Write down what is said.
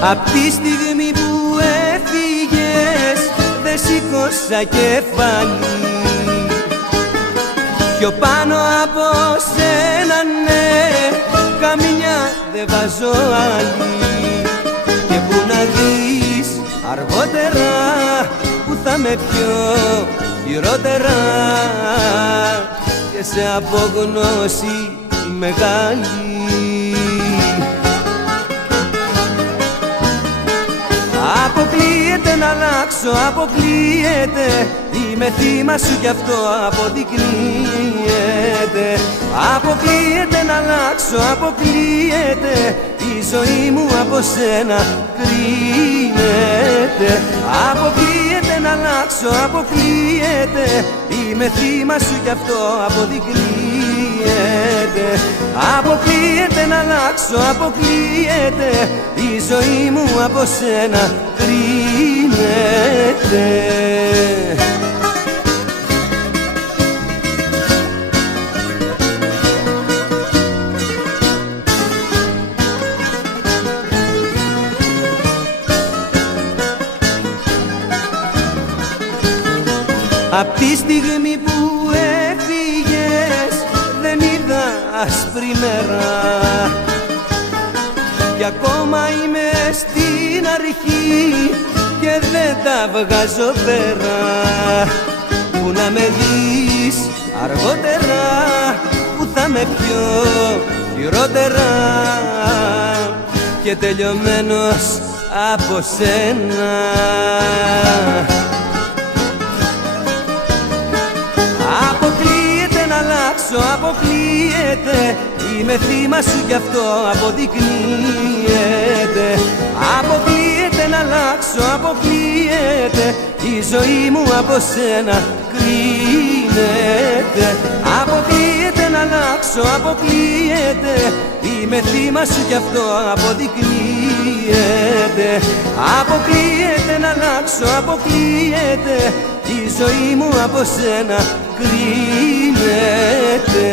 Απ' τη στιγμή που έφυγες δεν σήκωσα κεφάλι. Πιο πάνω από σένα ναι, καμιά δεν βάζω άλλη. Και που να δεις αργότερα που θα με πιο χειρότερα και σε απόγνωση μεγάλη. Αποκλείεται να αλλάξω, αποκλείεται. Είμαι θύμα σου κι αυτό αποδεικνύεται. Αποκλείεται να αλλάξω, αποκλείεται. Η ζωή μου από σένα κρίνεται. Αποκλείεται να αλλάξω, αποκλείεται. Είμαι θύμα σου κι αυτό αποδεικνύεται. Αποκλείεται να αλλάξω, αποκλείεται. Η ζωή μου από σένα κρίνεται. Απ' τη στιγμή που έφυγες δεν είδα άσπρη μέρα. Κι ακόμα είμαι στην αρχή και δεν τα βγάζω πέρα. Που να με δεις αργότερα που θα με πιο χειρότερα και τελειωμένος από σένα. Αποκλείεται να αλλάξω, αποκλείεται. Είμαι θύμα σου κι αυτό αποδεικνύεται. Αποκλείεται να αλλάξω, αποκλείεται. Η ζωή μου από σένα κρίνεται. Αποκλείεται να αλλάξω, αποκλείεται. Είμαι θύμα σου κι αυτό αποδεικνύεται. Αποκλείεται να αλλάξω, αποκλείεται. Η ζωή μου από σένα κρίνεται.